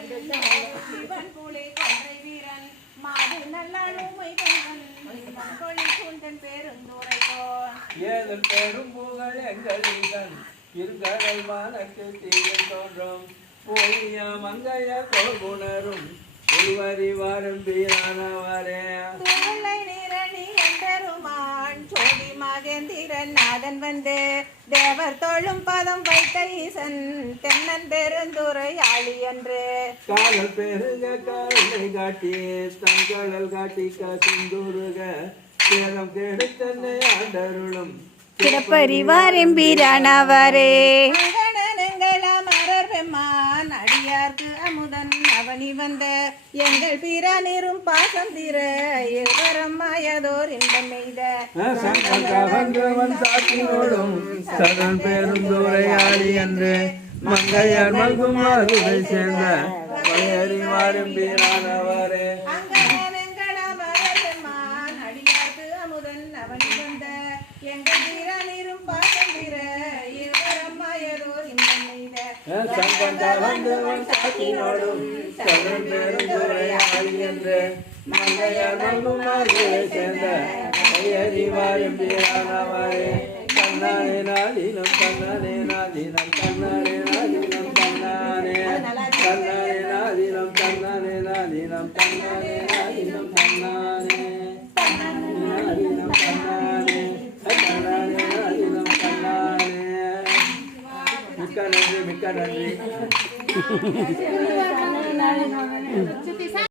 சிவன் புலி கொன்றை வீரன் மாது நல்லூமை கொண்டன் பெருந்துரைக்கோன் ஏதல் பெரும் புகழ் எங்களின் இருகடல் வானத்து தீவில் தோன்றும் போய மங்கைய கோகுணரும் ஒருவரிவாரும் பீரானவரே நீரணி எம்பெருமான் சோதி மகேந்திரன் நாதன் வந்து தேவர் தொழும் பதம் வைத்த ஈசன் தென்னன் பெருந்துரையாளி என்று காதல் பெருக காலை காட்டி தங்கடல் காட்டி கசிந்துருக சேதம் கெடுத்தன்னை ஆண்டருளும் சிறப்பறிவாரெம்பீரானவரே மரர் பெம்மான் அடியார்க்கு அமுதன் அவனி வந்த எங்கள் பிறனிரும் பாசம் தீர இருவரம் மாயதோர் இன்பம் எய்த சாட்சியோடும் சதன் பெருந்துரையாளி என்று மங்கையர் மல்கும் மதுரை சேர்ந்த மலையறிவாரும் பீரானவரே அடியார்க்கு அமுதன் அவனி வந்த எங்கள் பிறனிரும் பாசம் தீர இருவரம் மாயதோர் இன்பம் எய்த சாட்சியோடும் சதன் பெருந்துரையாளி என்று மங்கையர் மல்கும் மதுரை சேர்ந்த மலையறிவாரும் பீரானவரே கண்ணானே நாதினம் கண்ணானே நாதினம் கண்ணானே நாதினம் கண்ணானே கண்ணானே நாதினம் கண்ணானே நாதினம் கண்ணானே நாதினம் கண்ணானே நாதினம் கண்ணானே கண்ணானே நாதினம் கண்ணானே மிக்க நன்றி மிக்க நன்றி